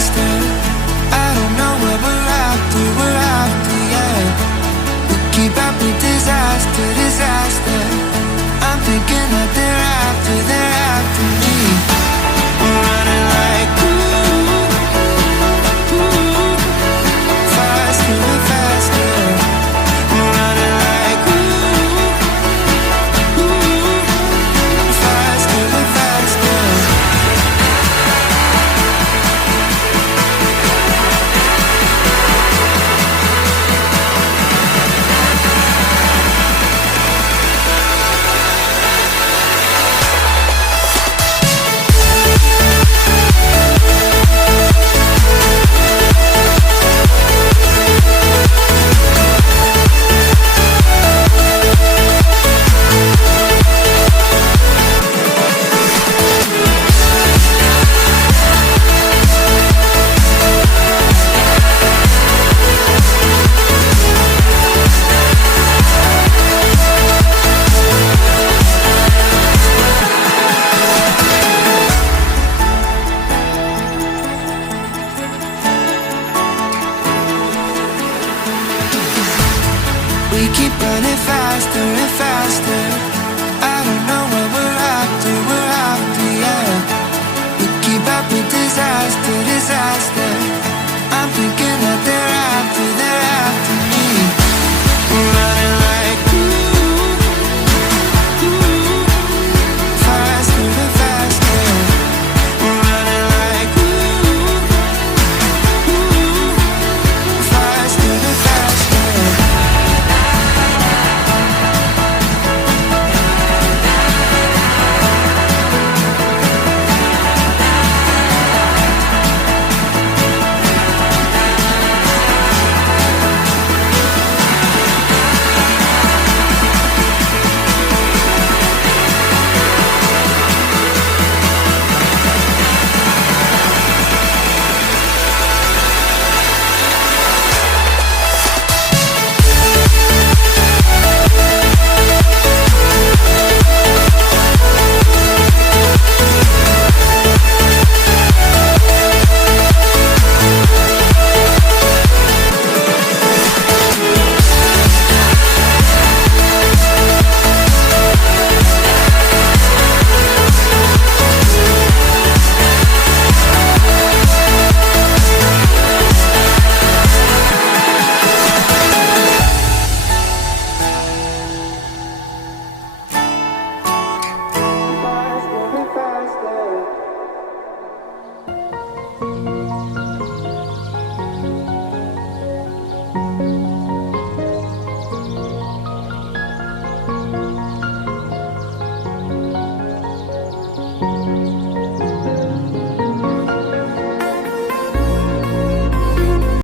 faster. I don't know what we're after, yeah. We keep up with disaster, disaster. I'm thinking that they're after me. We're running like faster and faster. We're running like faster and faster. We keep running faster and faster. I don't know what we're after, yeah. We keep up with disaster, disaster.